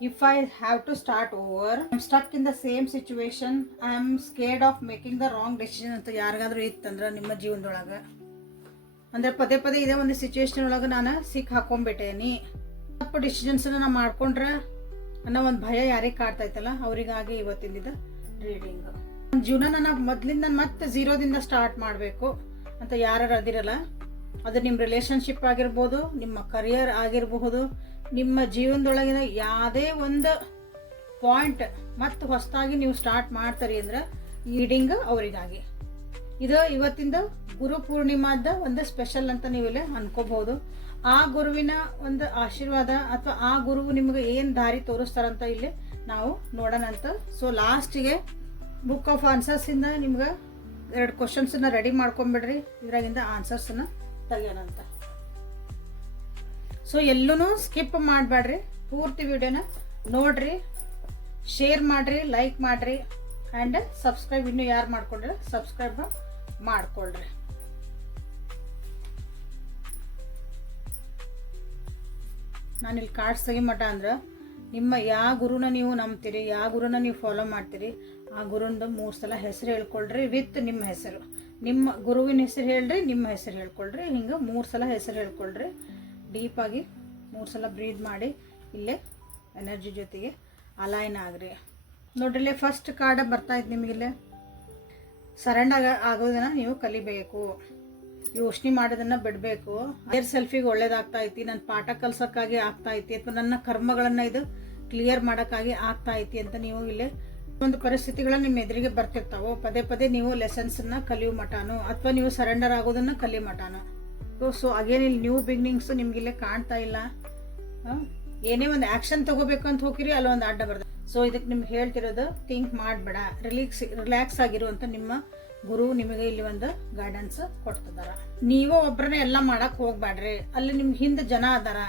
If I have to start over, I'm stuck in the same situation, I am scared of making the wrong decision ಅಂತ ಯಾರಿಗಾದ್ರೂ ಇತ್ತಂದ್ರೆ ನಿಮ್ಮ ಜೀವನದೊಳಗೆ, ಅಂದರೆ ಪದೇ ಪದೇ ಇದೇ ಒಂದು ಸಿಚುವೇಶನ್ ಒಳಗೆ ನಾನು ಸಿಕ್ ಹಾಕೊಂಡ್ಬಿಟ್ಟೇನಿ, ತಪ್ಪು ಡಿಸಿಷನ್ಸನ್ನ ನಾನು ಮಾಡ್ಕೊಂಡ್ರೆ ಅನ್ನೋ ಒಂದು ಭಯ ಯಾರಿಗೆ ಕಾಡ್ತೈತಲ್ಲ ಅವರಿಗಾಗಿ ಇವತ್ತಿಂದ ರೀಡಿಂಗ್. ಜೀವನ ನಾನು ಮೊದಲಿಂದ ಮತ್ತೆ ಝೀರೋದಿಂದ ಸ್ಟಾರ್ಟ್ ಮಾಡಬೇಕು ಅಂತ ಯಾರು ಅದಿರಲ್ಲ, ಅದು ನಿಮ್ಮ ರಿಲೇಷನ್ಶಿಪ್ ಆಗಿರ್ಬೋದು, ನಿಮ್ಮ ಕರಿಯರ್ ಆಗಿರಬಹುದು, ನಿಮ್ಮ ಜೀವನದೊಳಗಿನ ಯಾವುದೇ ಒಂದು ಪಾಯಿಂಟ್ ಮತ್ತು ಹೊಸದಾಗಿ ನೀವು ಸ್ಟಾರ್ಟ್ ಮಾಡ್ತೀರಿ ಅಂದ್ರೆ ರೀಡಿಂಗ್ ಅವರಿಗಾಗಿ. ಇದು ಇವತ್ತಿಂದ ಗುರು ಪೂರ್ಣಿಮಾದ ಒಂದು ಸ್ಪೆಷಲ್ ಅಂತ ನೀವಿಲ್ಲಿ ಅನ್ಕೋಬಹುದು. ಆ ಗುರುವಿನ ಒಂದು ಆಶೀರ್ವಾದ ಅಥವಾ ಆ ಗುರುವು ನಿಮಗೆ ಏನು ದಾರಿ ತೋರಿಸ್ತಾರಂತ ಇಲ್ಲಿ ನಾವು ನೋಡೋಣಂತ. ಸೊ ಲಾಸ್ಟಿಗೆ ಬುಕ್ ಆಫ್ ಆನ್ಸರ್ಸಿಂದ ನಿಮ್ಗೆ 2 ಕ್ವಶನ್ಸನ್ನ ರೆಡಿ ಮಾಡ್ಕೊಂಬಿಡ್ರಿ, ಇದ್ರಾಗಿಂದ ಆನ್ಸರ್ಸನ್ನ ತೆಗಿಯೋಣಂತ. ಸೊ ಎಲ್ಲೂ ಸ್ಕಿಪ್ ಮಾಡಬೇಡ್ರಿ, ಪೂರ್ತಿ ವಿಡಿಯೋನ ನೋಡ್ರಿ, ಶೇರ್ ಮಾಡ್ರಿ, ಲೈಕ್ ಮಾಡ್ರಿ ಆ್ಯಂಡ್ ಸಬ್ಸ್ಕ್ರೈಬ್ ಇನ್ನೂ ಯಾರು ಮಾಡ್ಕೊಂಡ್ರೆ ಸಬ್ಸ್ಕ್ರೈಬ್ ಮಾಡ್ಕೊಳ್ರಿ. ನಾನಿಲ್ಲಿ ಕಾರ್ಡ್ಸ್ ತೆಗಿಮಟ ಅಂದ್ರೆ ನಿಮ್ಮ ಯಾವ ಗುರುನ ನೀವು ನಂಬ್ತೀರಿ, ಯಾವ ಗುರುನ ನೀವು ಫಾಲೋ ಮಾಡ್ತೀರಿ, ಆ ಗುರುಂದು 3 ಸಲ ಹೆಸರು ಹೇಳ್ಕೊಳ್ರಿ ವಿತ್ ನಿಮ್ಮ ಹೆಸರು. ನಿಮ್ಮ ಗುರುವಿನ ಹೆಸರು ಹೇಳ್ರಿ, ನಿಮ್ಮ ಹೆಸರು ಹೇಳ್ಕೊಳ್ರಿ, ಹಿಂಗೆ 3 ಸಲ ಹೆಸರು ಹೇಳ್ಕೊಳ್ರಿ. ಡೀಪಾಗಿ 3 ಸಲ ಬ್ರೀದ್ ಮಾಡಿ ಇಲ್ಲೇ ಎನರ್ಜಿ ಜೊತೆಗೆ ಅಲೈನ್ ಆಗ್ರಿ. ನೋಡ್ರಿ ಫಸ್ಟ್ ಕಾರ್ಡ್ ಬರ್ತಾ ಇತ್ತು ನಿಮಗಿಲ್ಲೇ, ಸರೆಂಡರ್ ಆಗೋದನ್ನ ನೀವು ಕಲಿಬೇಕು, ಯೋಚನೆ ಮಾಡೋದನ್ನ ಬಿಡಬೇಕು. ಏರ್ ಸೆಲ್ಫಿಗೆ ಒಳ್ಳೇದಾಗ್ತಾ ಐತಿ, ನನ್ನ ಪಾಠ ಕಲ್ಸೋಕ್ಕಾಗಿ ಆಗ್ತಾ ಐತಿ, ಅಥವಾ ನನ್ನ ಕರ್ಮಗಳನ್ನು ಇದು ಕ್ಲಿಯರ್ ಮಾಡೋಕ್ಕಾಗಿ ಆಗ್ತಾ ಐತಿ ಅಂತ ನೀವು ಇಲ್ಲಿ ಒಂದು ಪರಿಸ್ಥಿತಿಗಳನ್ನ ನಿಮ್ಮ ಎದುರಿಗೆ ಬರ್ತಿರ್ತಾವೋ, ಪದೇ ಪದೇ ನೀವು ಲೆಸನ್ಸನ್ನ ಕಲಿಯೋ ಮಟಾನು ಅಥವಾ ನೀವು ಸರೆಂಡರ್ ಆಗೋದನ್ನ ಕಲಿಯೋ ಮಟಾನು. ಸೊ ಅಗೇನ್ ಇಲ್ಲಿ ನ್ಯೂ ಬಿಗಿನಿಂಗ್ಸ್ ನಿಮ್ಗಿಲ್ಲೇ ಕಾಣ್ತಾ ಇಲ್ಲ. ಏನೇ ಒಂದು ಆ್ಯಕ್ಷನ್ ತಗೋಬೇಕು ಅಂತ ಹೋಗಿರಿ, ಅಲ್ಲೊಂದು ಅಡ್ಡ ಬರ್ದ. ಸೊ ಇದಕ್ಕೆ ನಿಮ್ಗೆ ಹೇಳ್ತಿರೋದು, ಥಿಂಕ್ ಮಾಡಬೇಡ, ರಿಲ್ಯಾಕ್ಸ್ ಆಗಿರುವಂತ ನಿಮ್ಮ ಗುರು ನಿಮಗೆ ಇಲ್ಲಿ ಒಂದು ಗೈಡೆನ್ಸ್ ಕೊಡ್ತಿದಾರ. ನೀವೋ ಒಬ್ಬರನ್ನೇ ಎಲ್ಲ ಮಾಡಕ್ ಹೋಗ್ಬೇಡ್ರಿ, ಅಲ್ಲಿ ನಿಮ್ಗೆ ಹಿಂದೆ ಜನ ಅದಾರ,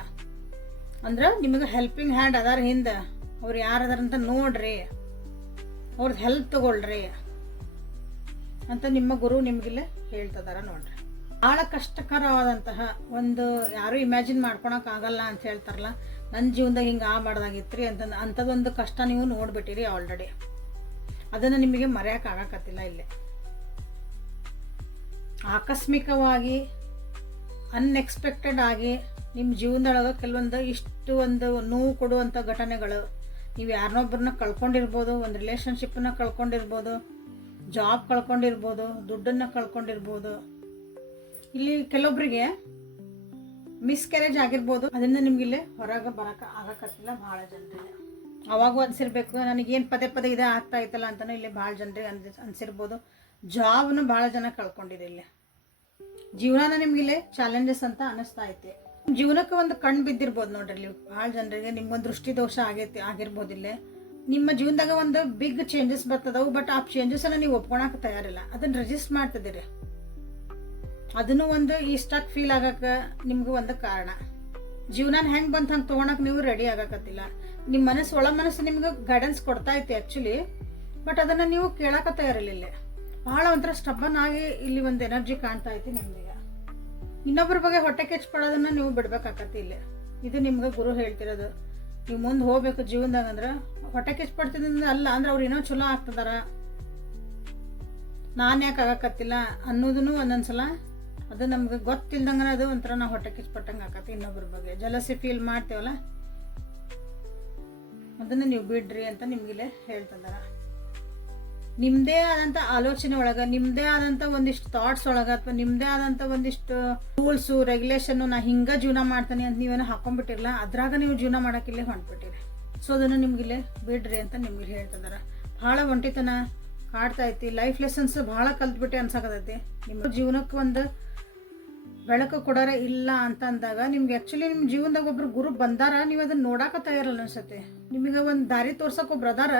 ಅಂದ್ರೆ ನಿಮಗೆ ಹೆಲ್ಪಿಂಗ್ ಹ್ಯಾಂಡ್ ಅದಾರ ಹಿಂದೆ, ಅವ್ರು ಯಾರದಾರಂತ ನೋಡ್ರಿ, ಅವ್ರದ್ದು ಹೆಲ್ಪ್ ತಗೊಳ್ರಿ ಅಂತ ನಿಮ್ಮ ಗುರು ನಿಮ್ಗಿಲ್ಲೇ ಹೇಳ್ತಿದಾರ. ನೋಡ್ರಿ ಬಹಳ ಕಷ್ಟಕರವಾದಂತಹ ಒಂದು, ಯಾರು ಇಮ್ಯಾಜಿನ್ ಮಾಡ್ಕೊಳಕ್ ಆಗಲ್ಲ ಅಂತ ಹೇಳ್ತಾರಲ್ಲ, ನನ್ನ ಜೀವನದಾಗ ಹಿಂಗೆ ಆಗಬಾರ್ದಾಗಿತ್ರಿ ಅಂಥದ್ದೊಂದು ಕಷ್ಟ ನೀವು ನೋಡ್ಬಿಟ್ಟಿರಿ ಆಲ್ರೆಡಿ. ಅದನ್ನು ನಿಮಗೆ ಮರೆಯಕ್ಕೆ ಆಗಕತ್ತಿಲ್ಲ. ಇಲ್ಲಿ ಆಕಸ್ಮಿಕವಾಗಿ ಅನ್ಎಕ್ಸ್ಪೆಕ್ಟೆಡ್ ಆಗಿ ನಿಮ್ಮ ಜೀವನದೊಳಗೆ ಕೆಲವೊಂದು ಇಷ್ಟು ಒಂದು ನೋವು ಕೊಡುವಂಥ ಘಟನೆಗಳು, ನೀವು ಯಾರನ್ನೊಬ್ಬರನ್ನ ಕಳ್ಕೊಂಡಿರ್ಬೋದು, ಒಂದು ರಿಲೇಷನ್ಶಿಪ್ಪನ್ನ ಕಳ್ಕೊಂಡಿರ್ಬೋದು, ಜಾಬ್ ಕಳ್ಕೊಂಡಿರ್ಬೋದು, ದುಡ್ಡನ್ನು ಕಳ್ಕೊಂಡಿರ್ಬೋದು. ಇಲ್ಲಿ ಕೆಲವೊಬ್ಬರಿಗೆ ಮಿಸ್ಕ್ಯಾರೇಜ್ ಆಗಿರ್ಬೋದು, ಅದರಿಂದ ನಿಮ್ಗಿಲ್ಲೇ ಹೊರಗೆ ಬರೋಕೆ ಆಗಕತ್ತಿಲ್ಲ ಭಾಳ ಜನರಿಗೆ. ಅವಾಗೂ ಅನ್ಸಿರ್ಬೇಕು, ನನಗೇನು ಪದೇ ಪದೇ ಇದೇ ಆಗ್ತಾ ಇತ್ತಲ್ಲ ಅಂತಲೂ ಇಲ್ಲಿ ಭಾಳ ಜನರಿಗೆ ಅನ್ಸಿರ್ಬೋದು. ಜಾಬ್ನು ಭಾಳ ಜನ ಕಳ್ಕೊಂಡಿರಿ. ಇಲ್ಲಿ ಜೀವನ ನಿಮ್ಗಿಲ್ಲೇ ಚಾಲೆಂಜಸ್ ಅಂತ ಅನಿಸ್ತಾ ಐತಿ. ಜೀವನಕ್ಕೆ ಒಂದು ಕಣ್ಣು ಬಿದ್ದಿರ್ಬೋದು ನೋಡ್ರಿ. ಇಲ್ಲಿ ಭಾಳ ಜನರಿಗೆ ನಿಮ್ಗೊಂದು ದೃಷ್ಟಿ ದೋಷ ಆಗಿರ್ಬೋದು. ಇಲ್ಲೇ ನಿಮ್ಮ ಜೀವನದಾಗ ಒಂದು ಬಿಗ್ ಚೇಂಜಸ್ ಬರ್ತದವು, ಬಟ್ ಆ ಚೇಂಜಸ್ಸನ್ನು ನೀವು ಒಪ್ಕೊಳಕ್ಕೆ ತಯಾರಿಲ್ಲ, ಅದನ್ನು ರೆಜಿಸ್ಟ್ ಮಾಡ್ತಿದ್ದೀರಿ. ಅದನ್ನು ಒಂದು ಈ ಸ್ಟಕ್ ಫೀಲ್ ಆಗಕ್ಕೆ ನಿಮ್ಗೆ ಒಂದು ಕಾರಣ. ಜೀವನ ಹೆಂಗೆ ಬಂತು ಹಂಗೆ ತೊಗೊಳಕ್ಕೆ ನೀವು ರೆಡಿ ಆಗಕತ್ತಿಲ್ಲ. ನಿಮ್ಮ ಮನಸ್ಸು, ಒಳ ಮನಸ್ಸು ನಿಮ್ಗೆ ಗೈಡೆನ್ಸ್ ಕೊಡ್ತಾ ಐತಿ ಆ್ಯಕ್ಚುಲಿ, ಬಟ್ ಅದನ್ನು ನೀವು ಕೇಳಕ್ಕೆ ತಯಾರಿಲ್ಲ. ಇಲ್ಲಿ ಭಾಳ ಒಂಥರ ಸ್ಟಬ್ಬನ್ ಆಗಿ ಇಲ್ಲಿ ಒಂದು ಎನರ್ಜಿ ಕಾಣ್ತಾ ಐತಿ ನಿಮ್ದೀಗ. ಇನ್ನೊಬ್ಬರ ಬಗ್ಗೆ ಹೊಟ್ಟೆ ಕೆಚ್ಚಪಡೋದನ್ನ ನೀವು ಬಿಡ್ಬೇಕಾಗತ್ತೆ. ಇಲ್ಲಿ ಇದು ನಿಮ್ಗೆ ಗುರು ಹೇಳ್ತಿರೋದು. ನೀವು ಮುಂದೆ ಹೋಗ್ಬೇಕು ಜೀವನದಾಗ ಅಂದ್ರೆ ಹೊಟ್ಟೆ ಕೆಚ್ಚಪಡ್ತಿದ್ದ ಅಲ್ಲ, ಅಂದ್ರೆ ಅವ್ರು ಏನೋ ಚಲೋ ಆಗ್ತದಾರ, ನಾನು ಯಾಕೆ ಆಗಕತ್ತಿಲ್ಲ ಅನ್ನೋದನ್ನು ಒಂದೊಂದ್ಸಲ ಅದು ನಮ್ಗೆ ಗೊತ್ತಿಲ್ದಂಗ ಅದು ಒಂಥರ ನಾವು ಹೊಟ್ಟೆ ಕಿಚ್ಪಟ್ಟಂಗೆ ಆಕತಿ. ಇನ್ನೊಬ್ಬರ ಬಗ್ಗೆ ಜಲಸಿ ಫೀಲ್ ಮಾಡ್ತೇವಲ್ಲ, ಅದನ್ನು ನೀವು ಬಿಡ್ರಿ ಅಂತ ನಿಮ್ಗಿಲ್ಲೇ ಹೇಳ್ತಿದಾರ. ನಿಮ್ಮದೇ ಆದಂಥ ಆಲೋಚನೆ ಒಳಗೆ, ನಿಮ್ಮದೇ ಆದಂಥ ಒಂದಿಷ್ಟು ಥಾಟ್ಸ್ ಒಳಗೆ, ಅಥವಾ ನಿಮ್ಮದೇ ಆದಂಥ ಒಂದಿಷ್ಟು ರೂಲ್ಸು ರೆಗ್ಯುಲೇಷನ್ನು, ನಾ ಹಿಂಗೆ ಜೀವನ ಮಾಡ್ತಾನೆ ಅಂತ ನೀವೇನೋ ಹಾಕೊಂಡ್ಬಿಟ್ಟಿರಲ್ಲ, ಅದ್ರಾಗ ನೀವು ಜೀವನ ಮಾಡೋಕ್ಕಿಲ್ಲೇ ಹೊಂಟ್ಬಿಟ್ಟಿರಿ. ಸೊ ಅದನ್ನು ನಿಮ್ಗಿಲ್ಲೇ ಬಿಡ್ರಿ ಅಂತ ನಿಮ್ಗೆ ಹೇಳ್ತಿದಾರ. ಭಾಳ ಒಂಟಿತನ ಕಾಡ್ತಾ ಐತಿ, ಲೈಫ್ ಲೆಸನ್ಸ್ ಭಾಳ ಕಲ್ತ್ಬಿಟ್ಟೆ ಅನ್ಸಕತೈತಿ. ನಿಮ್ಮ ಜೀವನಕ್ಕೆ ಒಂದು ಬೆಳಕು ಕೊಡೋರ ಇಲ್ಲ ಅಂತ ಅಂದಾಗ ನಿಮ್ಗೆ ಆ್ಯಕ್ಚುಲಿ ನಿಮ್ಮ ಜೀವನದಾಗ ಒಬ್ರು ಗುರು ಬಂದಾರ, ನೀವು ಅದನ್ನ ನೋಡಾಕ ತಯಾರಲ್ಲ ಅನ್ಸತ್ತೆ. ನಿಮಗೆ ಒಂದು ದಾರಿ ತೋರ್ಸಕ್ಕೆ ಒಬ್ರು ಅದಾರ,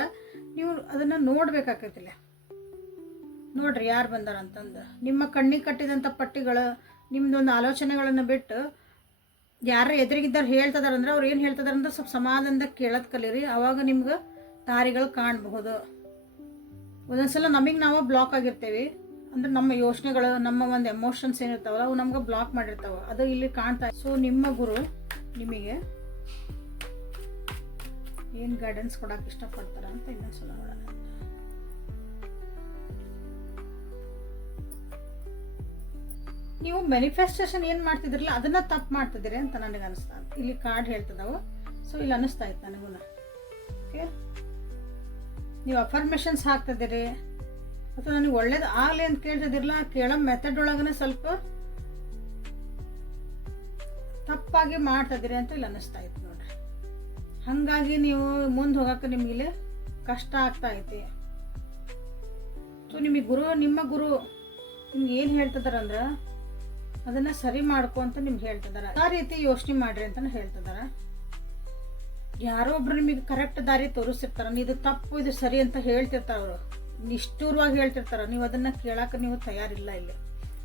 ನೀವು ಅದನ್ನು ನೋಡ್ಬೇಕಾಕೈತಿಲ್ಲ. ನೋಡ್ರಿ ಯಾರು ಬಂದಾರ ಅಂತಂದು. ನಿಮ್ಮ ಕಣ್ಣಿಗೆ ಕಟ್ಟಿದಂಥ ಪಟ್ಟಿಗಳು, ನಿಮ್ದೊಂದು ಆಲೋಚನೆಗಳನ್ನು ಬಿಟ್ಟು ಯಾರು ಎದುರಿಗಿದ್ದಾರೆ ಹೇಳ್ತದಾರ ಅಂದ್ರೆ ಅವ್ರು ಏನು ಹೇಳ್ತದಾರ ಅಂದ್ರೆ ಸ್ವಲ್ಪ ಸಮಾಧಾನದ ಕೇಳೋದು ಕಲೀರಿ. ಅವಾಗ ನಿಮ್ಗೆ ದಾರಿಗಳು ಕಾಣಬಹುದು. ಒಂದೊಂದ್ಸಲ ನಮಗೆ ನಾವು ಬ್ಲಾಕ್ ಆಗಿರ್ತೇವೆ, ಅಂದ್ರೆ ನಮ್ಮ ಯೋಚನೆಗಳು, ನಮ್ಮ ಒಂದು ಎಮೋಷನ್ಸ್ ಏನಿರ್ತಾವಲ್ಲ ಅವು ನಮ್ಗೆ ಬ್ಲಾಕ್ ಮಾಡಿರ್ತಾವ, ಅದು ಇಲ್ಲಿ ಕಾಣ್ತಾ. ಸೊ ನಿಮ್ಮ ಗುರು ನಿಮಗೆ ಏನು ಗೈಡೆನ್ಸ್ ಕೊಡೋಕೆ ಇಷ್ಟಪಡ್ತಾರೆ ಅಂತ ಇನ್ನೊಂದ್ಸಲ ನೋಡೋಣ. ನೀವು ಮ್ಯಾನಿಫೆಸ್ಟೇಷನ್ ಏನು ಮಾಡ್ತಿದ್ರಲ್ಲ ಅದನ್ನ ತಪ್ಪು ಮಾಡ್ತಿದ್ದೀರಿ ಅಂತ ನನಗೆ ಅನಿಸ್ತಾ. ಇಲ್ಲಿ ಕಾರ್ಡ್ ಹೇಳ್ತದವು, ಸೊ ಇಲ್ಲಿ ಅನಿಸ್ತಾ ಇತ್ತು ನನಗೂ. ಓಕೆ, ನೀವು ಅಫರ್ಮೇಷನ್ಸ್ ಹಾಕ್ತಿದ್ದೀರಿ ಅಥವಾ ನನಗೆ ಒಳ್ಳೇದು ಆಗಲಿ ಅಂತ ಕೇಳ್ತಿದ್ದಿರಲ್ಲ, ಕೇಳೋ ಮೆಥಡ್ ಒಳಗನೆ ಸ್ವಲ್ಪ ತಪ್ಪಾಗಿ ಮಾಡ್ತಿದ್ದೀರಿ ಅಂತ ಇಲ್ಲಿ ಅನಿಸ್ತಾ ಇತ್ತು ನೋಡ್ರಿ. ಹಾಗಾಗಿ ನೀವು ಮುಂದೆ ಹೋಗೋಕೆ ನಿಮ್ಗೆ ಇಲ್ಲಿ ಕಷ್ಟ ಆಗ್ತಾ ಐತಿ. ಸೊ ನಿಮಗೆ ನಿಮ್ಮ ಗುರು ನಿಮ್ಗೆ ಏನು ಹೇಳ್ತಿದಾರಂದ್ರೆ ಅದನ್ನ ಸರಿ ಮಾಡ್ಕೊ ಅಂತ ನಿಮ್ಗೆ ಹೇಳ್ತಿದಾರ. ಆ ರೀತಿ ಯೋಚನೆ ಮಾಡ್ರಿ ಅಂತ ಹೇಳ್ತಿದಾರ. ಯಾರೋ ಒಬ್ರು ನಿಮಗೆ ಕರೆಕ್ಟ್ ದಾರಿ ತೋರಿಸಿರ್ತಾರ, ಇದು ತಪ್ಪು ಇದು ಸರಿ ಅಂತ ಹೇಳ್ತಿರ್ತಾರ. ಅವರು ನಿಷ್ಠೂರವಾಗಿ ಹೇಳ್ತಿರ್ತಾರ, ನೀವು ಅದನ್ನ ಕೇಳಾಕ ನೀವು ತಯಾರಿಲ್ಲ. ಇಲ್ಲಿ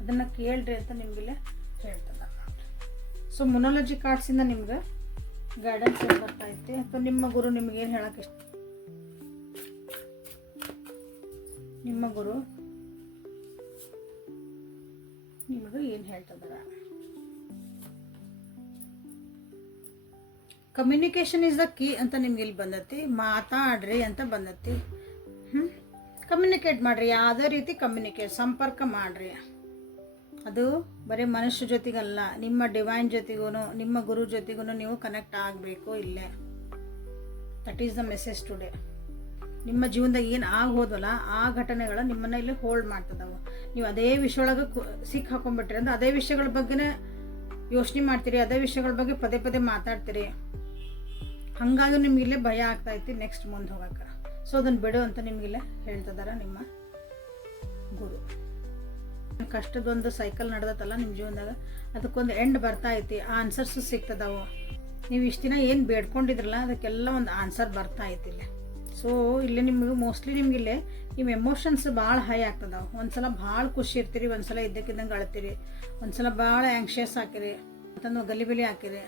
ಅದನ್ನ ಕೇಳ್ರಿ ಅಂತ ನಿಮ್ಗಿಲ್ಲ ಹೇಳ್ತಿದಾರ. ಸೊ ಮೊನಾಲಜಿ ಕಾರ್ಡ್ಸ್ ಇಂದ ನಿಮ್ಗೆ ಗೈಡೆನ್ಸ್ ಏನು ಬರ್ತಾ ಐತಿ ಅಥವಾ ನಿಮ್ಮ ಗುರು ನಿಮ್ಗೆ ಏನು ಹೇಳಕ್ ಇಷ್ಟ, ನಿಮ್ಮ ಗುರು ನಿಮಗೂ ಏನು ಹೇಳ್ತಿದಾರ. ಕಮ್ಯುನಿಕೇಶನ್ ಇಸ್ ದ ಕೀ ಅಂತ ನಿಮ್ಗೆ ಇಲ್ಲಿ ಬಂದೈತಿ. ಮಾತಾಡ್ರಿ ಅಂತ ಬಂದೈತಿ. ಕಮ್ಯುನಿಕೇಟ್ ಮಾಡ್ರಿ, ಯಾವುದೇ ರೀತಿ ಸಂಪರ್ಕ ಮಾಡ್ರಿ. ಅದು ಬರೀ ಮನುಷ್ಯ ಜೊತೆಗಲ್ಲ, ನಿಮ್ಮ ಡಿವೈನ್ ಜೊತೆಗೂ ನಿಮ್ಮ ಗುರು ಜೊತೆಗೂ ನೀವು ಕನೆಕ್ಟ್ ಆಗಬೇಕು. ಇಲ್ಲೇ that is the message today. ನಿಮ್ಮ ಜೀವನದಾಗ ಏನು ಹೋದ್ವಲ್ಲ ಆ ಘಟನೆಗಳ ನಿಮ್ಮನ್ನ ಇಲ್ಲಿ ಹೋಲ್ಡ್ ಮಾಡ್ತದವು. ನೀವು ಅದೇ ವಿಷಯ ಒಳಗೆ ಸಿಕ್ ಹಾಕೊಂಡ್ಬಿಟ್ರಿ ಅಂದ್ರೆ ಅದೇ ವಿಷಯಗಳ ಬಗ್ಗೆನೇ ಯೋಚನೆ ಮಾಡ್ತೀರಿ, ಅದೇ ವಿಷಯಗಳ ಬಗ್ಗೆ ಪದೇ ಪದೇ ಮಾತಾಡ್ತೀರಿ. ಹಾಗಾಗಿ ನಿಮಗಿಲ್ಲೇ ಭಯ ಆಗ್ತಾ ಐತಿ ನೆಕ್ಸ್ಟ್ ಮುಂದೆ ಹೋಗಕ್ಕೆ. ಸೊ ಅದನ್ನು ಬಿಡು ಅಂತ ನಿಮಗಿಲ್ಲೇ ಹೇಳ್ತಿದಾರ ನಿಮ್ಮ ಗುರು. ಕಷ್ಟದೊಂದು ಸೈಕಲ್ ನಡೆದತ್ತಲ್ಲ ನಿಮ್ಮ ಜೀವನದಾಗ, ಅದಕ್ಕೊಂದು ಎಂಡ್ ಬರ್ತಾ ಐತಿ. ಆ ಆನ್ಸರ್ಸು ಸಿಗ್ತದವು. ನೀವು ಇಷ್ಟು ದಿನ ಏನು ಬೇಡ್ಕೊಂಡಿದ್ರಲ್ಲ ಅದಕ್ಕೆಲ್ಲ ಒಂದು ಆನ್ಸರ್ ಬರ್ತಾ ಐತಿ ಇಲ್ಲಿ. ಸೊ ಇಲ್ಲಿ ನಿಮಗೆ ಮೋಸ್ಟ್ಲಿ ನಿಮಗಿಲ್ಲೇ ನಿಮ್ಮ ಎಮೋಷನ್ಸ್ ಭಾಳ ಹೈ ಆಗ್ತದಾವೆ. ಒಂದ್ಸಲ ಭಾಳ ಖುಷಿ ಇರ್ತೀರಿ, ಒಂದ್ಸಲ ಇದ್ದಕ್ಕಿದ್ದಂಗೆ ಅಳ್ತೀರಿ, ಒಂದ್ಸಲ ಭಾಳ ಆ್ಯಂಕ್ಷಿಯಸ್ ಹಾಕಿರಿ ಅಂತಂದು ಗಲಿಬಿಲಿ ಹಾಕಿರಿ.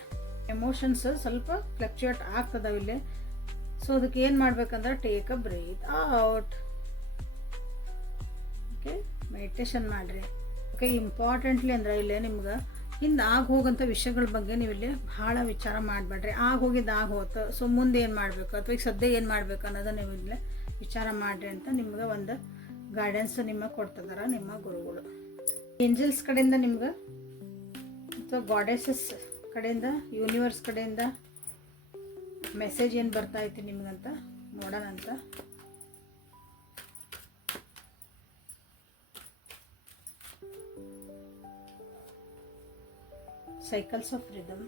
ಎಮೋಷನ್ಸ್ ಸ್ವಲ್ಪ ಫ್ಲಕ್ಚುಯೇಟ್ ಆಗ್ತದಾವೆ ಇಲ್ಲಿ. ಸೊ ಅದಕ್ಕೆ ಏನು ಮಾಡ್ಬೇಕಂದ್ರೆ take a breath out. Okay, meditation ಮಾಡಿರಿ. ಓಕೆ, ಇಂಪಾರ್ಟೆಂಟ್ಲಿ ಅಂದ್ರೆ ಇಲ್ಲೇ ನಿಮ್ಗೆ ಹಿಂದೆ ಹೋಗಂಥ ವಿಷಯಗಳ ಬಗ್ಗೆ ನೀವು ಇಲ್ಲಿ ಭಾಳ ವಿಚಾರ ಮಾಡಬೇಡ್ರಿ. ಹೋಗಿದ್ದು ಹೋತು. ಸೊ ಮುಂದೆ ಏನು ಮಾಡಬೇಕು ಅಥವಾ ಈಗ ಸದ್ಯ ಏನು ಮಾಡಬೇಕು ಅನ್ನೋದು ನೀವು ಇಲ್ಲೇ ವಿಚಾರ ಮಾಡಿರಿ ಅಂತ ನಿಮ್ಗೆ ಒಂದು ಗೈಡೆನ್ಸ್ ನಿಮಗೆ ಕೊಡ್ತಿದಾರ ನಿಮ್ಮ ಗುರುಗಳು. ಏಂಜಲ್ಸ್ ಕಡೆಯಿಂದ ನಿಮ್ಗೆ ಅಥವಾ ಗಾಡೆಸಸ್ ಕಡೆಯಿಂದ, ಯೂನಿವರ್ಸ್ ಕಡೆಯಿಂದ ಮೆಸೇಜ್ ಏನು ಬರ್ತಾ ಐತಿ ನಿಮ್ಗಂತ ನೋಡೋಣ ಅಂತ. Cycles of rhythm.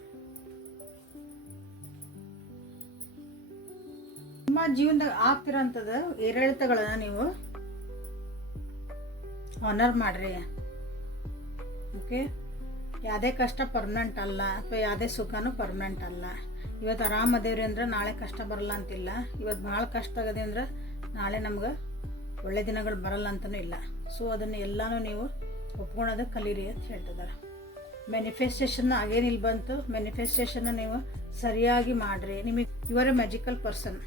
ನಿಮ್ಮ ಜೀವನದಾಗ ಆಗ್ತಿರೋಂಥದ್ದು ಏರಿಳಿತಗಳನ್ನ ನೀವು ಆನರ್ ಮಾಡ್ರಿ. ಓಕೆ, ಯಾವುದೇ ಕಷ್ಟ ಪರ್ಮನೆಂಟ್ ಅಲ್ಲ ಅಥವಾ ಯಾವುದೇ ಸುಖನೂ ಪರ್ಮನೆಂಟ್ ಅಲ್ಲ. ಇವತ್ತು ಆರಾಮದೇವ್ರಿ ಅಂದ್ರೆ ನಾಳೆ ಕಷ್ಟ ಬರಲ್ಲ ಅಂತಿಲ್ಲ. ಇವತ್ತು ಭಾಳ ಕಷ್ಟ ಆಗದೆ ಅಂದ್ರೆ ನಾಳೆ ನಮ್ಗೆ ಒಳ್ಳೆ ದಿನಗಳು ಬರಲ್ಲ ಅಂತನೂ ಇಲ್ಲ. ಸೊ ಅದನ್ನು ಎಲ್ಲನೂ ನೀವು ಒಪ್ಕೊಳೋದು ಕಲೀರಿ ಅಂತ ಹೇಳ್ತಿದ್ದಾರೆ. ಮ್ಯಾನಿಫೆಸ್ಟೇಷನ್ ಆಗೇನಿಲ್ಲಿ ಬಂತು, ಮ್ಯಾನಿಫೆಸ್ಟೇಷನ್ನ ನೀವು ಸರಿಯಾಗಿ ಮಾಡಿರಿ. ನಿಮಗೆ ಇವರೇ ಮ್ಯಾಜಿಕಲ್ ಪರ್ಸನ್.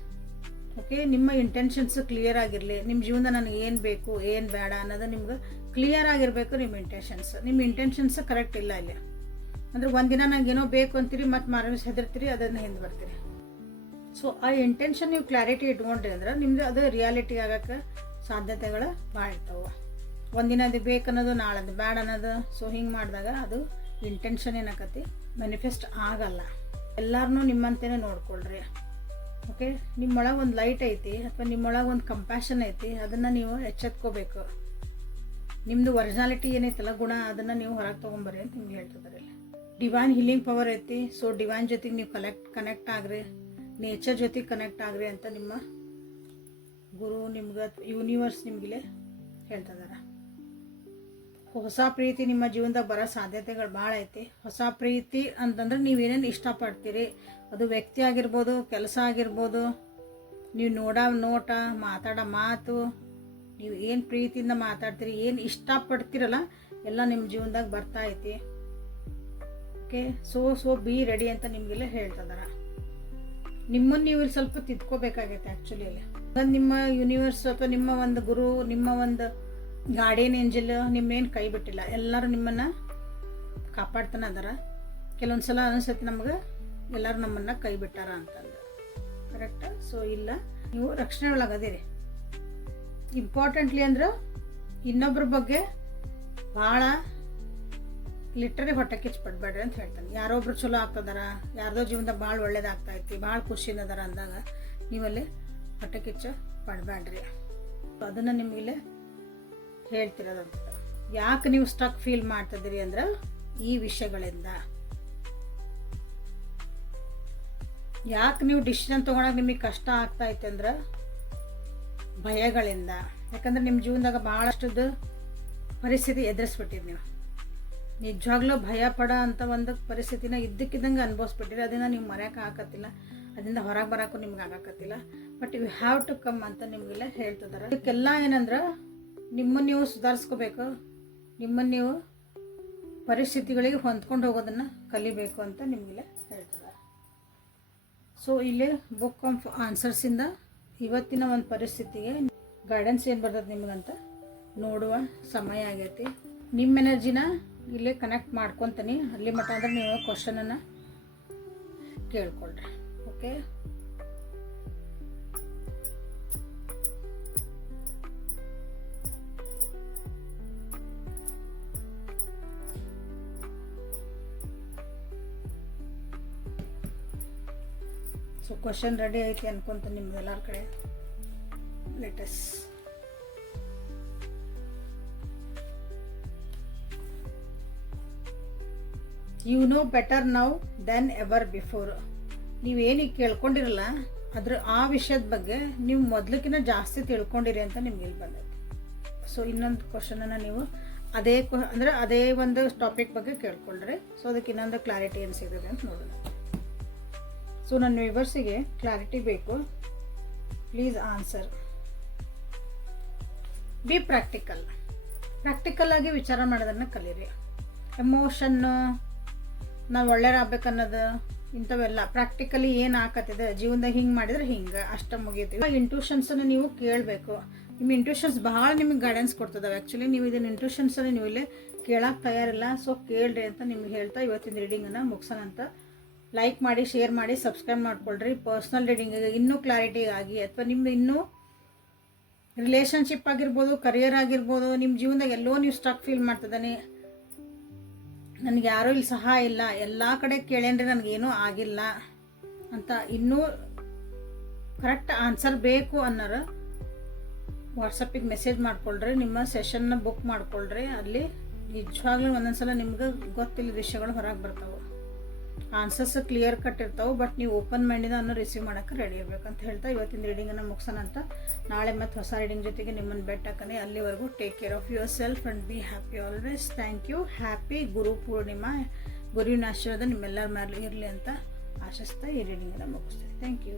ಓಕೆ, ನಿಮ್ಮ ಇಂಟೆನ್ಷನ್ಸ್ ಕ್ಲಿಯರ್ ಆಗಿರಲಿ. ನಿಮ್ಮ ಜೀವನ ನನಗೆ ಏನು ಬೇಕು ಏನು ಬೇಡ ಅನ್ನೋದು ನಿಮ್ಗೆ ಕ್ಲಿಯರ್ ಆಗಿರಬೇಕು. ನಿಮ್ಮ ಇಂಟೆನ್ಷನ್ಸ್ ಕರೆಕ್ಟ್ ಇಲ್ಲ ಇಲ್ಲಿ ಅಂದರೆ ಒಂದಿನ ನಂಗೆ ಏನೋ ಬೇಕು ಅಂತೀರಿ, ಮತ್ತು ಮಾರನೇ ಹೆದರ್ತೀರಿ, ಅದನ್ನು ಹಿಂದೆ ಬರ್ತೀರಿ. ಸೊ ಆ ಇಂಟೆನ್ಷನ್ ನೀವು ಕ್ಲಾರಿಟಿ ಇಟ್ಕೊಂಡ್ರಿ ಅಂದ್ರೆ ನಿಮ್ದು ಅದು ರಿಯಾಲಿಟಿ ಆಗೋಕ್ಕೆ ಸಾಧ್ಯತೆಗಳು ಭಾಳ ಇರ್ತಾವೆ. ಒಂದಿನ ಅದು ಬೇಕು ಅನ್ನೋದು ನಾಳೆ ಅದು ಬೇಡ ಅನ್ನೋದು. ಸೊ ಹಿಂಗೆ ಮಾಡಿದಾಗ ಅದು ಇಂಟೆನ್ಷನ್ ಏನಾಕತಿ ಮ್ಯಾನಿಫೆಸ್ಟ್ ಆಗಲ್ಲ. ಎಲ್ಲರನ್ನೂ ನಿಮ್ಮಂತೆಯೇ ನೋಡ್ಕೊಳ್ರಿ. ಓಕೆ, ನಿಮ್ಮೊಳಗೆ ಒಂದು ಲೈಟ್ ಐತಿ ಅಥವಾ ನಿಮ್ಮೊಳಗೆ ಒಂದು ಕಂಪ್ಯಾಷನ್ ಐತಿ, ಅದನ್ನು ನೀವು ಎಚ್ಚೆತ್ಕೋಬೇಕು. ನಿಮ್ಮದು ಒರಿಜಿನಾಲಿಟಿ ಏನೈತಲ್ಲ ಗುಣ, ಅದನ್ನು ನೀವು ಹೊರಗೆ ತೊಗೊಂಬರ್ರಿ ಅಂತ ನಿಮ್ಗೆ ಹೇಳ್ತಿದ್ದಾರೆ. ಡಿವೈನ್ ಹೀಲಿಂಗ್ ಪವರ್ ಐತಿ. ಸೊ ಡಿವೈನ್ ಜೊತೆಗೆ ನೀವು ಕನೆಕ್ಟ್ ಆಗ್ರಿ, ನೇಚರ್ ಜೊತೆಗೆ ಕನೆಕ್ಟ್ ಆಗ್ರಿ ಅಂತ ನಿಮ್ಮ ಗುರು ನಿಮ್ಗೆ ಯೂನಿವರ್ಸ್ ನಿಮಗಿಲೆ ಹೇಳ್ತಿದ್ದಾರೆ. ಹೊಸ ಪ್ರೀತಿ ನಿಮ್ಮ ಜೀವನದಾಗ ಬರೋ ಸಾಧ್ಯತೆಗಳು ಭಾಳ ಐತಿ. ಹೊಸ ಪ್ರೀತಿ ಅಂತಂದ್ರೆ ನೀವೇನೇನು ಇಷ್ಟಪಡ್ತೀರಿ, ಅದು ವ್ಯಕ್ತಿ ಆಗಿರ್ಬೋದು, ಕೆಲಸ ಆಗಿರ್ಬೋದು, ನೀವು ನೋಡೋ ನೋಟ, ಮಾತಾಡೋ ಮಾತು, ನೀವು ಏನು ಪ್ರೀತಿಯಿಂದ ಮಾತಾಡ್ತೀರಿ, ಏನು ಇಷ್ಟಪಡ್ತೀರಲ್ಲ ಎಲ್ಲ ನಿಮ್ಮ ಜೀವನದಾಗ ಬರ್ತಾ ಐತಿ. ಓಕೆ, ಸೊ ಬಿ ರೆಡಿ ಅಂತ ನಿಮಗೆಲ್ಲ ಹೇಳ್ತಿದಾರೆ. ನಿಮ್ಮನ್ನು ನೀವು ಇಲ್ಲಿ ಸ್ವಲ್ಪ ತಿದ್ಕೋಬೇಕಾಗೈತೆ ಆ್ಯಕ್ಚುಲಿ. ಇಲ್ಲಿ ನಿಮ್ಮ ಯೂನಿವರ್ಸ್ ಅಥವಾ ನಿಮ್ಮ ಒಂದು ಗುರು, ನಿಮ್ಮ ಒಂದು ಗಾರ್ಡಿಯನ್ ಏಂಜಲ್ ನಿಮ್ಮೇನು ಕೈ ಬಿಟ್ಟಿಲ್ಲ. ಎಲ್ಲರೂ ನಿಮ್ಮನ್ನು ಕಾಪಾಡ್ತಾನೆ ಅದಾರ. ಕೆಲವೊಂದು ಸಲ ಅನಿಸ್ತೈತಿ ನಮ್ಗೆ ಎಲ್ಲರೂ ನಮ್ಮನ್ನು ಕೈ ಬಿಟ್ಟಾರ ಅಂತಂದು. ಕರೆಕ್ಟಾ? ಸೊ ಇಲ್ಲ, ನೀವು ರಕ್ಷಣೆ ಒಳಗದಿರಿ. ಇಂಪಾರ್ಟೆಂಟ್ಲಿ ಅಂದ್ರೆ ಇನ್ನೊಬ್ರ ಬಗ್ಗೆ ಭಾಳ ಲಿಟ್ರರಿ ಹೊಟ್ಟೆ ಕಿಚ್ಚು ಪಡ್ಬೇಡ್ರಿ ಅಂತ ಹೇಳ್ತಾನೆ. ಯಾರೊಬ್ರು ಚಲೋ ಆಗ್ತದಾರ, ಯಾರ್ದೋ ಜೀವನದಾಗ ಭಾಳ ಒಳ್ಳೇದಾಗ್ತೈತಿ, ಭಾಳ ಖುಷಿಯಿಂದ ಅದಾರ ಅಂದಾಗ ನೀವಲ್ಲಿ ಹೊಟ್ಟೆ ಕಿಚ್ಚು ಪಡಬೇಡ್ರಿ. ಅದನ್ನು ನಿಮಗಿಲ್ಲೇ ಹೇಳ್ತಿರೋದಂತ. ಯಾಕೆ ನೀವು ಸ್ಟಕ್ ಫೀಲ್ ಮಾಡ್ತಿದ್ದೀರಿ ಅಂದ್ರೆ ಈ ವಿಷಯಗಳಿಂದ. ಯಾಕೆ ನೀವು ಡಿಸಿಷನ್ ತೊಗೊಳಕ್ಕೆ ನಿಮಗೆ ಕಷ್ಟ ಆಗ್ತೈತೆ ಅಂದ್ರೆ ಭಯಗಳಿಂದ. ಯಾಕಂದ್ರೆ ನಿಮ್ಮ ಜೀವನದಾಗ ಭಾಳಷ್ಟದ್ದು ಪರಿಸ್ಥಿತಿ ಎದುರಿಸ್ಬಿಟ್ಟಿರಿ. ನೀವು ನಿಜವಾಗ್ಲೂ ಭಯ ಪಡೋ ಅಂಥ ಒಂದು ಪರಿಸ್ಥಿತಿನ ಇದ್ದಕ್ಕಿದ್ದಂಗೆ ಅನುಭವಿಸ್ಬಿಟ್ಟಿರಿ. ಅದನ್ನು ನೀವು ಮರೆಯೋಕೆ ಆಗತ್ತಿಲ್ಲ, ಅದರಿಂದ ಹೊರಗೆ ಬರೋಕ್ಕೂ ನಿಮ್ಗೆ ಆಗಾಕತ್ತಿಲ್ಲ. But you have to come ಅಂತ ನಿಮಗೆಲ್ಲ ಹೇಳ್ತಿದ್ದಾರೆ. ಇದಕ್ಕೆಲ್ಲ ಏನಂದ್ರೆ ನಿಮ್ಮನ್ನು ನೀವು ಸುಧಾರಿಸ್ಕೋಬೇಕು, ನಿಮ್ಮನ್ನು ನೀವು ಪರಿಸ್ಥಿತಿಗಳಿಗೆ ಹೊಂದ್ಕೊಂಡು ಹೋಗೋದನ್ನು ಕಲಿಬೇಕು ಅಂತ ನಿಮಗೆಲ್ಲ ಹೇಳ್ತಿದ್ದಾರೆ. ಸೊ ಇಲ್ಲಿ ಬುಕ್ ಆಫ್ ಆನ್ಸರ್ಸಿಂದ ಇವತ್ತಿನ ಒಂದು ಪರಿಸ್ಥಿತಿಗೆ ಗೈಡೆನ್ಸ್ ಏನು ಬರ್ತದೆ ನಿಮಗಂತ ನೋಡುವ ಸಮಯ ಆಗೈತಿ. ನಿಮ್ಮ ಎನರ್ಜಿನ ಇಲ್ಲೇ ಕನೆಕ್ಟ್ ಮಾಡ್ಕೊತೀನಿ. ಅಲ್ಲಿ ಮಟ್ಟ ಅಂದ್ರೆ ನೀವು ಕ್ವಶನನ್ನು ಕೇಳ್ಕೊಳ್ರಿ. ಓಕೆ, ಸೊ ಕ್ವಶನ್ ರೆಡಿ ಐತಿ ಅನ್ಕೊಂತ ನಿಮ್ದು ಎಲ್ಲರ ಕಡೆ. Let us you know better now then ever before. ನೀವೇನೀಗ ಕೇಳ್ಕೊಂಡಿರಲ್ಲ ಅದ್ರ ಆ ವಿಷಯದ ಬಗ್ಗೆ ನೀವು ಮೊದಲಕ್ಕಿಂತ ಜಾಸ್ತಿ ತಿಳ್ಕೊಂಡಿರಿ ಅಂತ ನಿಮ್ಗೆ ಇಲ್ಲಿ ಬಂದೈತಿ. ಸೊ ಇನ್ನೊಂದು ಕ್ವಶನನ್ನು ನೀವು ಅದೇ ಒಂದು ಟಾಪಿಕ್ ಬಗ್ಗೆ ಕೇಳ್ಕೊಳ್ರಿ. ಸೊ ಅದಕ್ಕೆ ಇನ್ನೊಂದು ಕ್ಲಾರಿಟಿ ಏನು ಸಿಗುತ್ತೆ ಅಂತ ನೋಡೋಣ. ಸೊ ನನ್ನ ವ್ಯೂವರ್ಸಿಗೆ ಕ್ಲಾರಿಟಿ ಬೇಕು, ಪ್ಲೀಸ್ ಆನ್ಸರ್. ಬಿ ಪ್ರಾಕ್ಟಿಕಲ್ ಆಗಿ ವಿಚಾರ ಮಾಡೋದನ್ನು ಕಲೀರಿ. ಎಮೋಷನ್ನು ನಾವು ಒಳ್ಳೆಯರಾಗಬೇಕನ್ನೋದು ಇಂಥವೆಲ್ಲ ಪ್ರಾಕ್ಟಿಕಲಿ ಏನು ಆಕತ್ತಿದೆ ಜೀವನದಾಗ ಹಿಂಗೆ ಮಾಡಿದ್ರೆ ಹಿಂಗೆ ಅಷ್ಟ ಮುಗಿತೀವಿ. ಇಂಟ್ಯೂಷನ್ಸನ್ನು ನೀವು ಕೇಳಬೇಕು. ನಿಮ್ಮ ಇಂಟ್ಯೂಷನ್ಸ್ ಭಾಳ ನಿಮಗೆ ಗೈಡೆನ್ಸ್ ಕೊಡ್ತದವೆ. ಆ್ಯಕ್ಚುಲಿ ನೀವು ಇದನ್ನು ಇಂಟ್ಯೂಷನ್ಸನ್ನು ನೀವು ಇಲ್ಲೇ ಕೇಳಕ್ಕೆ ತಯಾರಿಲ್ಲ. ಸೊ ಕೇಳ್ರಿ ಅಂತ ನಿಮ್ಗೆ ಹೇಳ್ತಾ ಇವತ್ತಿನ ರೀಡಿಂಗನ್ನು ಮುಗಿಸೋಣ ಅಂತ. ಲೈಕ್ ಮಾಡಿ, ಶೇರ್ ಮಾಡಿ, ಸಬ್ಸ್ಕ್ರೈಬ್ ಮಾಡ್ಕೊಳ್ರಿ. ಪರ್ಸ್ನಲ್ ರೀಡಿಂಗಿಗೆ ಇನ್ನೂ ಕ್ಲಾರಿಟಿಗಾಗಿ ಅಥವಾ ನಿಮ್ದು ಇನ್ನೂ ರಿಲೇಷನ್ಶಿಪ್ ಆಗಿರ್ಬೋದು, ಕರಿಯರ್ ಆಗಿರ್ಬೋದು, ನಿಮ್ಮ ಜೀವನದಾಗ ಎಲ್ಲೋ ನೀವು ಸ್ಟಕ್ ಫೀಲ್ ಮಾಡ್ತಿದ್ದಾನೆ, ನನಗೆ ಯಾರೂ ಇಲ್ಲಿ ಸಹಾಯ ಇಲ್ಲ, ಎಲ್ಲ ಕಡೆ ಕೇಳೇನ್ರಿ ನನಗೇನೂ ಆಗಿಲ್ಲ ಅಂತ ಇನ್ನೂ ಕರೆಕ್ಟ್ ಆನ್ಸರ್ ಬೇಕು ಅನ್ನೋರು ವಾಟ್ಸಪ್ಪಿಗೆ ಮೆಸೇಜ್ ಮಾಡ್ಕೊಳ್ರಿ. ನಿಮ್ಮ ಸೆಷನ್ನ ಬುಕ್ ಮಾಡ್ಕೊಳ್ರಿ. ಅಲ್ಲಿ ನಿಜವಾಗ್ಲೂ ಒಂದೊಂದ್ಸಲ ನಿಮ್ಗೆ ಗೊತ್ತಿಲ್ಲ ವಿಷಯಗಳು ಹೊರಗೆ ಬರ್ತಾವೆ. ಆನ್ಸರ್ಸ್ ಕ್ಲಿಯರ್ ಕಟ್ ಇರ್ತಾವೆ, ಬಟ್ ನೀವು ಓಪನ್ ಮೈಂಡಿಂದ ಅನ್ನೋ ರಿಸೀವ್ ಮಾಡೋಕ್ಕೆ ರೆಡಿ ಇರಬೇಕಂತ ಹೇಳ್ತಾ ಇವತ್ತಿನ ರೀಡಿಂಗನ್ನು ಮುಗಿಸೋಣ ಅಂತ. ನಾಳೆ ಮತ್ತು ಹೊಸ ರೀಡಿಂಗ್ ಜೊತೆಗೆ ನಿಮ್ಮನ್ನು ಬೆಟ್ಟಾಕನೆ. ಅಲ್ಲಿವರೆಗೂ take care of yourself and be happy always. Thank you. Happy Guru Purnima. ಗುರುವಿನ ಆಶೀರ್ವಾದ ನಿಮ್ಮೆಲ್ಲರ ಮೇಲೆ ಇರಲಿ ಅಂತ ಆಶಿಸ್ತಾ ಈ ರೀಡಿಂಗನ್ನು ಮುಗಿಸ್ತೀನಿ. Thank you.